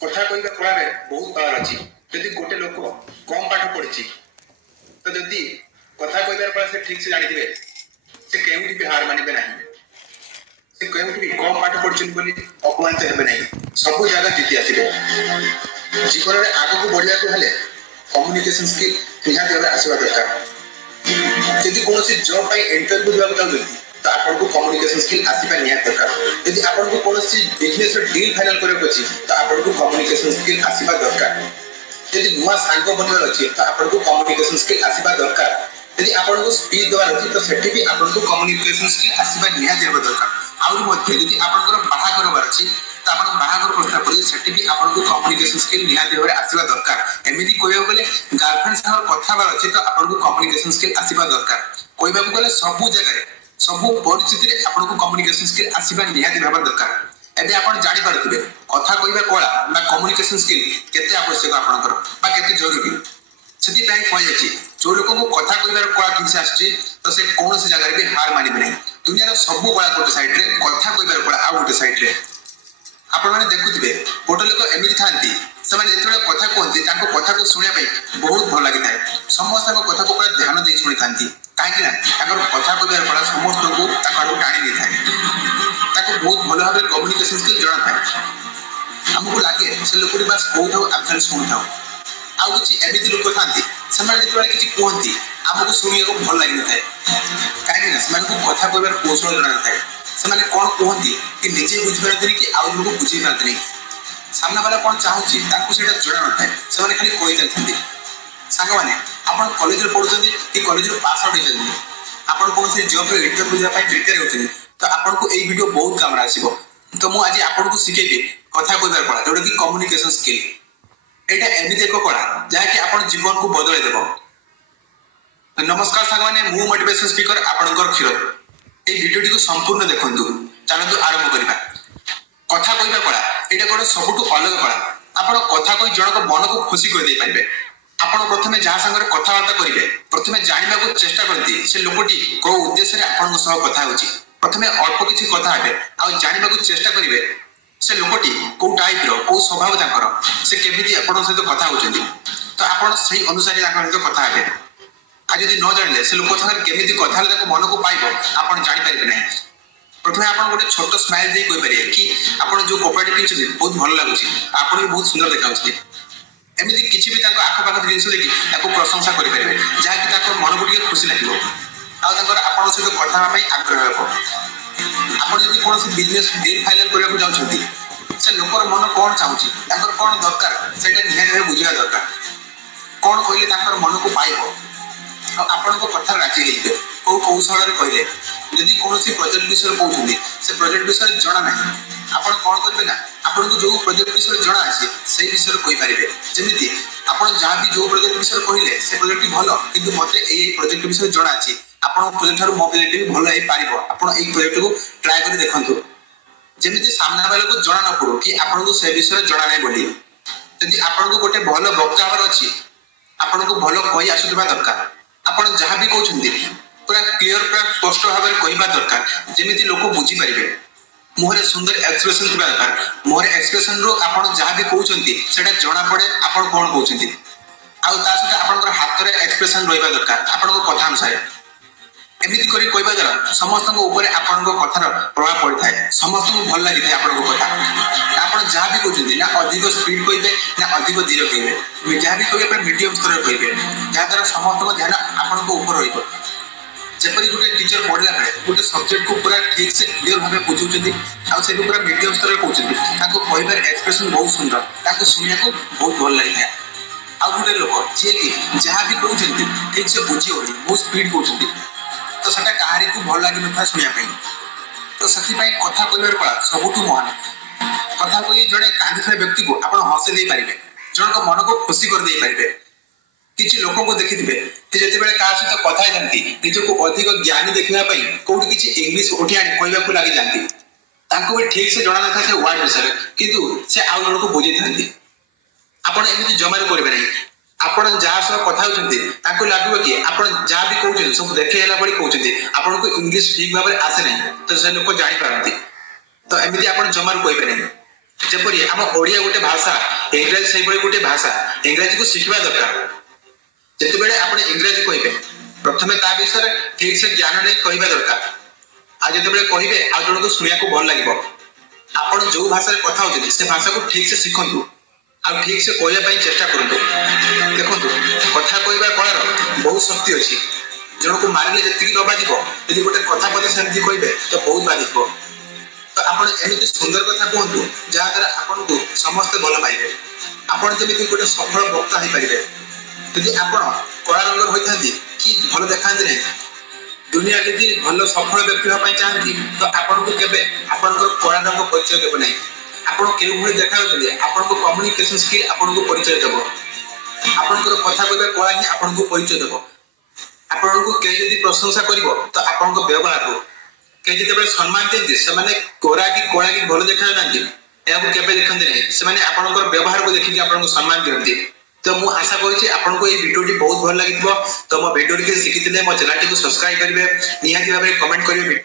କଥା କହିବା କଳାରେ ବହୁତ ପାୱାର ଅଛି। ଯଦି ଗୋଟେ ଲୋକ କମ ପାଠ ପଢିଛି ତ ଯଦି କଥା କହିବାର କଳା ସେ ଠିକ ସେ ଜାଣିଥିବେ ସେ କେଉଁଠି ବି ହାର ମାନିବେ ନାହିଁ। ସେ କେଉଁଠି ବି କମ ପାଠ ପଢିଛନ୍ତି ବୋଲି ଅପମାନିତ ହେବେ ନାହିଁ। ସବୁ ଜାଗା ଜିତି ଆସିବେ। ଜୀବନରେ ଆଗକୁ ବଢିବାକୁ ହେଲେ କମ୍ୟୁନିକେସନ ସ୍କିଲ ନିହାତି ଭାବେ ଆସିବା ଦରକାର। ଯଦି କୌଣସି ଜବ ପାଇଁ ଇଣ୍ଟରଭ୍ୟୁ ଦେବାକୁ ଚାହୁଁଛନ୍ତି ତ ଆପଣଙ୍କୁ କମ୍ୟୁନିକେସନ ସ୍କିଲ ଆସିବା ନିହାତି ଦରକାର। ଯଦି ଆପଣଙ୍କୁ କୌଣସି ବିଜନେସର ଡିଲ୍ ଫାଇନାଲ କରିବାକୁ ଅଛି ତ ଆପଣଙ୍କୁ କମ୍ୟୁନିକେସନ ସ୍କିଲ ଆସିବା ଦରକାର। ଯଦି ନୂଆ ସାଙ୍ଗ ବନିବାର ଅଛି ତ ଆପଣଙ୍କୁ କମ୍ୟୁନିକେସନ ସ୍କିଲ ଆସିବା ଦରକାର। ଯଦି ଆପଣଙ୍କୁ ସ୍ପିଚ୍ ଦେବାର ଅଛି ତ ସେଠି ବି ଆପଣଙ୍କୁ କମ୍ୟୁନିକେସନ ସ୍କିଲ ଆସିବା ନିହାତି ହେବା ଦରକାର। ଆହୁରି ମଧ୍ୟ ଯଦି ଆପଣଙ୍କର ବାହାଘର ହେବାର ଅଛି ତ ଆପଣ ବାହାଘର ପ୍ରସ୍ତାବ କରିବେ ସେଠି ବି ଆପଣଙ୍କୁ କମ୍ୟୁନିକେସନ ସ୍କିଲ ନିହାତି ଭାବରେ ଆସିବା ଦରକାର। ଏମିତି କହିବାକୁ ଗଲେ ଗାର୍ଲଫ୍ରେଣ୍ଡ ସାଙ୍ଗରେ କଥା ହେବାର ଅଛି ତ ଆପଣଙ୍କୁ କମ୍ୟୁନିକେସନ ସ୍କିଲ ଆସିବା ଦରକାର। କହିବାକୁ ଗଲେ ସବୁ ଜାଗାରେ ସବୁ ପରିସ୍ଥିତିରେ ଆପଣଙ୍କୁ କମ୍ୟୁନିକେସନ ସ୍କିଲ ଆସିବା ନିହାତି ହେବା ଦରକାର। ଏବେ ଆପଣ ଜାଣିପାରୁଥିବେ କଥା କହିବା କଳା ବା କମ୍ୟୁନିକେସନ ସ୍କିଲ କେତେ ଆବଶ୍ୟକ ଆପଣଙ୍କର ବା କେତେ ଜରୁରୀ। ସେଥିପାଇଁ କୁହାଯାଇଛି ଯୋଉ ଲୋକଙ୍କୁ କଥା କହିବାର କଳା ଠିକସେ ଆସିଛି ତ ସେ କୌଣସି ଜାଗାରେ ବି ହାର ମାନିବେ ନାହିଁ। ଦୁନିଆର ସବୁ କଳା ଗୋଟେ ସାଇଡରେ, କଥା କହିବାର କଳା ଆଉ ଗୋଟେ ସାଇଡରେ। ଆପଣମାନେ ଦେଖୁଥିବେ ଗୋଟେ ଲୋକ ଏମିତି ଥାନ୍ତି ସେମାନେ ଯେତେବେଳେ କଥା କୁହନ୍ତି ତାଙ୍କ କଥାକୁ ଶୁଣିବା ପାଇଁ ବହୁତ ଭଲ ଲାଗିଥାଏ। ସମସ୍ତଙ୍କ କଥାକୁ ପୁରା ଧ୍ୟାନ ଦେଇ ଶୁଣିଥାନ୍ତି। କାହିଁକି ନା ତାଙ୍କର କଥା କହିବାର କଳା ସମସ୍ତଙ୍କୁ ତାଙ୍କ ଆଡକୁ ଟାଣି ନେଇଥାଏ। ତାକୁ ବହୁତ ଭଲ ଭାବରେ କମ୍ୟୁନିକେସନ ସ୍କିଲ ଜଣାଥାଏ। ଆମକୁ ଲାଗେ ସେ ଲୋକଟି ବାସ୍ କହୁଥାଉ ଆମେ ଖାଲି ଶୁଣୁଥାଉ। ଆଉ କିଛି ଏମିତି ଲୋକ ଥାନ୍ତି ସେମାନେ ଯେତେବେଳେ କିଛି କୁହନ୍ତି ଆମକୁ ଶୁଣିବାକୁ ଭଲ ଲାଗିନଥାଏ। କାହିଁକି ନା ସେମାନଙ୍କୁ କଥା କହିବାର କୌଶଳ ଜଣାନଥାଏ। ସେମାନେ କଣ କୁହନ୍ତି କି ନିଜେ ବୁଝିପାରନ୍ତିନି କି ଆଉ ଜଣଙ୍କୁ ବୁଝେଇ ପାରନ୍ତିନି। ସାମ୍ନା ବାଲା କଣ ଚାହୁଁଛି ତାଙ୍କୁ ସେଇଟା ଜଣା ନଥାଏ। ସେମାନେ ଖାଲି କହି ଚାଲିଥାନ୍ତି। ସାଙ୍ଗମାନେ ଆପଣ କଲେଜରେ ପଢୁଛନ୍ତି କି କଲେଜରୁ ପାସ୍ ଆଉଟ୍ ହେଇଛନ୍ତି, ଆପଣ କୌଣସି ଜବରେ ଇଣ୍ଟରଭ୍ୟୁ ଦେବା ପାଇଁ ପ୍ରିପେୟାର ହେଉଛନ୍ତି ତ ଆପଣଙ୍କୁ ଏଇ ଭିଡିଓ ବହୁତ କାମରେ ଆସିବ। ତ ମୁଁ ଆଜି ଆପଣଙ୍କୁ ଶିଖେଇବି କଥା କହିବାର କଳା, ଯୋଉଟା କି କମ୍ୟୁନିକେସନ ସ୍କିଲ। ଏଇଟା ଏମିତି ଏକ କଳା ଯାହାକି ଆପଣ ଜୀବନକୁ ବଦଳାଇ ଦେବ। ନମସ୍କାର ସାଙ୍ଗମାନେ, ମୁଁ ମୋଟିଭେସନ ସ୍ପିକର ଆପଣଙ୍କର କ୍ଷୀର। এই ভিডিওটিକୁ ସମ୍ପୂର୍ଣ୍ଣ ଦେଖନ୍ତୁ। ଚାଲନ୍ତୁ ଆରମ୍ଭ କରିବା। କଥା କହିବା କଳା ଏଇଟା ଗୋଟେ ସବୁଠୁ ଅଲଗା କଳା। ଆପଣ କଥା କହି ଜଣଙ୍କ ମନକୁ ଖୁସି କରିଦେଇପାରିବେ। ଆପଣ ପ୍ରଥମେ ଯାହା ସାଙ୍ଗରେ କଥାବାର୍ତ୍ତା କରିବେ ପ୍ରଥମେ ଜାଣିବାକୁ ଚେଷ୍ଟା କରନ୍ତି ସେ ଲୋକଟି କୋଉ ଉଦ୍ଦେଶ୍ୟରେ ଆପଣଙ୍କ ସହ କଥା ହେଉଛି। ପ୍ରଥମେ ଅଳ୍ପ କିଛି କଥା ହେବେ ଆଉ ଜାଣିବାକୁ ଚେଷ୍ଟା କରିବେ ସେ ଲୋକଟି କୋଉ ଟାଇପର, କୋଉ ସ୍ୱଭାବ ତାଙ୍କର, ସେ କେମିତି ଆପଣଙ୍କ ସହିତ କଥା ହେଉଛନ୍ତି। ତ ଆପଣ ସେଇ ଅନୁସାରେ ତାଙ୍କ ସହିତ କଥା ହେବେ। ଆଉ ଯଦି ନ ଜାଣିଲେ ସେ ଲୋକ ସାଙ୍ଗରେ କେମିତି କଥା ହେଲେ ତାଙ୍କ ମନକୁ ପାଇବ ଆପଣ ଜାଣିପାରିବେ ନାହିଁ। ପ୍ରଥମେ ଆପଣ ଗୋଟେ ଛୋଟ ସ୍ମାଇଲ ଦେଇ କହିପାରିବେ କି ଆପଣ ଯୋଉ କପଡ଼ାଟି ପିନ୍ଧିଛନ୍ତି ବହୁତ ଭଲ ଲାଗୁଛି, ଆପଣ ବି ବହୁତ ସୁନ୍ଦର ଦେଖାଯାଉଛନ୍ତି। ଏମିତି କିଛି ବି ତାଙ୍କ ଆଖପାଖ ଜିନିଷ ଦେଖି ତାକୁ ପ୍ରଶଂସା କରିପାରିବେ, ଯାହାକି ତାଙ୍କ ମନକୁ ଟିକେ ଖୁସି ଲାଗିବ ଆଉ ତାଙ୍କର ଆପଣଙ୍କ ସହିତ କଥା ହେବା ପାଇଁ ଆଗ୍ରହ ହେବ। ଆପଣ ଯଦି କୌଣସି ବିଜନେସ ଡିଲ୍ ଫାଇନାଲ କରିବାକୁ ଯାଉଛନ୍ତି ସେ ଲୋକର ମନ କଣ ଚାହୁଁଛି, ତାଙ୍କର କଣ ଦରକାର ସେଇଟା ନିହାତି ଭାବେ ବୁଝିବା ଦରକାର। କଣ କହିଲେ ତାଙ୍କର ମନକୁ ପାଇବ ଆଉ ଆପଣଙ୍କ କଥାରେ ରାଜି ହେଇଯିବେ। କୋଉ କୌଶଳରେ କହିଲେ, ଯଦି କୌଣସି ପ୍ରୋଜେକ୍ଟ ବିଷୟରେ କହୁଛନ୍ତି ସେ ପ୍ରୋଜେକ୍ଟ ବିଷୟରେ ଜଣା ନାହିଁ, ଆପଣ କଣ କରିବେ ନା ଆପଣଙ୍କୁ ଯୋଉ ପ୍ରୋଜେକ୍ଟ ବିଷୟରେ ଜଣା ଅଛି ସେଇ ବିଷୟରେ କହିପାରିବେ। ଯେମିତି ଆପଣ ଯାହାବି ଯୋଉ ପ୍ରୋଜେକ୍ଟ ବିଷୟରେ କହିଲେ ସେ ପ୍ରୋଜେକ୍ଟଟି ଭଲ କିନ୍ତୁ ମତେ ଏଇ ପ୍ରୋଜେକ୍ଟ ବିଷୟରେ ଜଣା ଅଛି, ଆପଣଙ୍କ ପ୍ରୋଜେକ୍ଟ ଠାରୁ ମୋ ପ୍ରୋଜେକ୍ଟ ବି ଭଲ ହେଇପାରିବ, ଆପଣ ଏଇ ପ୍ରୋଜେକ୍ଟକୁ ଟ୍ରାଏ କରି ଦେଖନ୍ତୁ। ଯେମିତି ସାମ୍ନା ବାଲାକୁ ଜଣା ନ ପଡୁ କି ଆପଣଙ୍କୁ ସେ ବିଷୟରେ ଜଣା ନାହିଁ ବୋଲି। ଯଦି ଆପଣଙ୍କୁ ଗୋଟେ ଭଲ ବକ୍ତା ହେବାର ଅଛି ଆପଣଙ୍କୁ ଭଲ କହି ଆସୁଥିବା ଦରକାର। ଆପଣ ଯାହା ବି କହୁଛନ୍ତି ପୁରା କ୍ଲିୟର, ପୁରା ସ୍ପଷ୍ଟ ଭାବରେ କହିବା ଦରକାର ଯେମିତି ଲୋକ ବୁଝିପାରିବେ। ମୁହଁରେ ସୁନ୍ଦର ଏକ୍ସପ୍ରେସନ ଥିବା ଦରକାର। ମୁହଁରେ ଏକ୍ସପ୍ରେସନରୁ ଆପଣ ଯାହା ବି କହୁଛନ୍ତି ସେଟା ଜଣା ପଡେ ଆପଣ କଣ କହୁଛନ୍ତି। ଆଉ ତା ସହିତ ଆପଣଙ୍କର ହାତରେ ଏକ୍ସପ୍ରେସନ ରହିବା ଦରକାର ଆପଣଙ୍କ କଥା ଅନୁସାରେ। ଏମିତି କରି କହିବା ଦ୍ୱାରା ସମସ୍ତଙ୍କ ଉପରେ ଆପଣଙ୍କ କଥାର ପ୍ରଭାବ ପଡିଥାଏ। ସମସ୍ତଙ୍କୁ ଭଲ ଲାଗିଥାଏ ଆପଣଙ୍କ କଥା। ଆପଣ ଯାହା ବି କହୁଛନ୍ତି ନା ଅଧିକ ସ୍ପିଡ କହିବେ ନା ଅଧିକ ଧୀରେ କହିବେ, ଯାହା ବି କହିବେ ପୁରା ମିଡିୟମ ସ୍ତରରେ କହିବେ, ଯାହାଦ୍ୱାରା ସମସ୍ତଙ୍କ ଧ୍ୟାନ ଆପଣଙ୍କ ଉପରେ ରହିବ। ଯେପରି ଗୋଟେ ଟିଚର ପଢିଲା ବେଳେ ଗୋଟେ ସବଜେକ୍ଟକୁ ପୁରା ଠିକ ସେ କ୍ଲିୟର ଭାବେ ବୁଝଉଛନ୍ତି ଆଉ ସେକୁ ପୁରା ମିଡିୟମ ସ୍ତରରେ କହୁଛନ୍ତି, ତାଙ୍କୁ କହିବାର ଏକ୍ସପ୍ରେସନ ବହୁତ ସୁନ୍ଦର, ତାଙ୍କୁ ଶୁଣିବାକୁ ବହୁତ ଭଲ ଲାଗିଥାଏ। ଆଉ ଗୋଟେ ଲୋକ ଯିଏକି ଯାହା ବି କହୁଛନ୍ତି ଠିକ ସେ ବୁଝି ହଉନି, ବହୁତ ସ୍ପିଡ କହୁଛନ୍ତି, ତ ସେଟା କାହାରିକୁ ଭଲ ଲାଗିନଥାଏ ଶୁଣିବା ପାଇଁ। ତ ସେଥିପାଇଁ କଥା କହିବାର କଳା ସବୁଠୁ ମହାନ। କଥା କହି ଜଣେ କାନ୍ଦିଥିବା ବ୍ୟକ୍ତିକୁ ଆପଣ ହସେଇ ଦେଇପାରିବେ, ଜଣଙ୍କ ମନକୁ ଖୁସି କରିଦେଇପାରିବେ। କିଛି ଲୋକଙ୍କୁ ଦେଖିଥିବେ ସେ ଯେତେବେଳେ କାହା ସହିତ କଥା ହେଇଥାନ୍ତି ନିଜକୁ ଅଧିକ ଜ୍ଞାନୀ ଦେଖିବା ପାଇଁ କୋଉଠି କିଛି ଇଂଲିଶ ଉଠି ଆଣି କହିବାକୁ ଲାଗିଯାନ୍ତି। ତାଙ୍କୁ ବି ଠିକ ସେ ଜଣା ନଥାଏ ସେ ୱାର୍ଡ ବିଷୟରେ, କିନ୍ତୁ ସେ ଆଉ ଜଣଙ୍କୁ ବୁଝେଇଥାନ୍ତି। ଆପଣ ଏମିତି ଜମାରୁ କରିବେ ନାହିଁ। ଆପଣ ଯାହା ସହ କଥା ହେଉଛନ୍ତି ତାଙ୍କୁ ଲାଗିବ କି ଆପଣ ଯାହା ବି କହୁଛନ୍ତି ସବୁ ଦେଖେଇ ହେଲା ଭଳି କହୁଛନ୍ତି, ଆପଣଙ୍କୁ ଇଂଲିଶ ଠିକ ଭାବରେ ଆସେ ନାହିଁ, ତ ସେ ଲୋକ ଜାଣିପାରନ୍ତି। ତ ଏମିତି ଆପଣ ଜମାରୁ କହିବେ ନାହିଁ। ଯେପରି ଆମ ଓଡ଼ିଆ ଗୋଟେ ଭାଷା, ଇଂରାଜୀ ସେଇଭଳି ଗୋଟେ ଭାଷା, ଇଂରାଜୀକୁ ଶିଖିବା ଦରକାର। ଯେତେବେଳେ ଆପଣ ଇଂରାଜୀ କହିବେ ପ୍ରଥମେ ତା ବିଷୟରେ ଠିକ ସେ ଜ୍ଞାନ ନେଇ କହିବା ଦରକାର। ଆଉ ଯେତେବେଳେ କହିବେ ଆଉ ଜଣଙ୍କୁ ଶୁଣିବାକୁ ଭଲ ଲାଗିବ। ଆପଣ ଯୋଉ ଭାଷାରେ କଥା ହଉଛନ୍ତି ସେ ଭାଷାକୁ ଠିକ ସେ ଶିଖନ୍ତୁ ଆଉ ଠିକ ସେ କହିବା ପାଇଁ ଚେଷ୍ଟା କରନ୍ତୁ। ଦେଖନ୍ତୁ, କଥା କହିବା କଳାର ବହୁତ ଶକ୍ତି ଅଛି। ଜଣକୁ ମାରିଲେ ଯେତିକି ନ ବାଜିବ, ଯଦି ଗୋଟେ କଥା ପଦେ ସେମିତି କହିବେ ତ ବହୁତ ବାଜିବ। ତ ଆପଣ ଏମିତି ସୁନ୍ଦର କଥା କୁହନ୍ତୁ ଯାହା ଦ୍ୱାରା ଆପଣଙ୍କୁ ସମସ୍ତେ ଭଲ ପାଇବେ। ଆପଣ ଯେମିତି ଗୋଟେ ସଫଳ ବକ୍ତା ହେଇପାରିବେ। ଯଦି ଆପଣ କଳା ରଙ୍ଗର ହୋଇଥାନ୍ତି କି ଭଲ ଦେଖାନ୍ତି ନାହିଁ, ଦୁନିଆ ଯଦି ଭଲ ସଫଳ ବ୍ୟକ୍ତି ହେବା ପାଇଁ ଚାହାନ୍ତି ତ ଆପଣଙ୍କୁ କେବେ ଆପଣଙ୍କର କଳା ରଙ୍ଗ ପରିଚୟ ଦେବ ନାହିଁ। ଆପଣ କେଉଁଭଳି ଦେଖାଯାଉଛନ୍ତି ଆପଣଙ୍କ କମ୍ୟୁନିକେସନ ସ୍କିଲ୍ ଆପଣଙ୍କୁ ପରିଚୟ ଦେବ। ଆପଣଙ୍କର କଥା କହିବା କଳା ହିଁ ଆପଣଙ୍କୁ ପରିଚୟ ଦେବ। ଆପଣଙ୍କୁ କେହି ଯଦି ପ୍ରଶଂସା କରିବ ତ ଆପଣଙ୍କ ବ୍ୟବହାରରୁ, କେହି ଯେତେବେଳେ ସମ୍ମାନ ଦିଅନ୍ତି ସେମାନେ ଗୋରା କି କଳା କି ଭଲ ଦେଖାଯାଉନାହାନ୍ତି ଏହାକୁ କେବେ ଦେଖନ୍ତି ନାହିଁ, ସେମାନେ ଆପଣଙ୍କର ବ୍ୟବହାରକୁ ଦେଖିକି ଆପଣଙ୍କୁ ସମ୍ମାନ ଦିଅନ୍ତି। ତ ମୁଁ ଆଶା କରୁଛି ଆପଣଙ୍କୁ এই ଭିଡ଼ିଓଟି ବହୁତ ଭଲ ଲାଗିଥିବ। ତ ମୋ ଭିଡ଼ିଓଟି ଯଦି ଶିଖିଥିଲେ ମୋ ଚ୍ୟାନେଲଟିକୁ ସବସ୍କ୍ରାଇବ କରିବେ, ନିହାତି ଭାବରେ କମେଣ୍ଟ କରିବେ।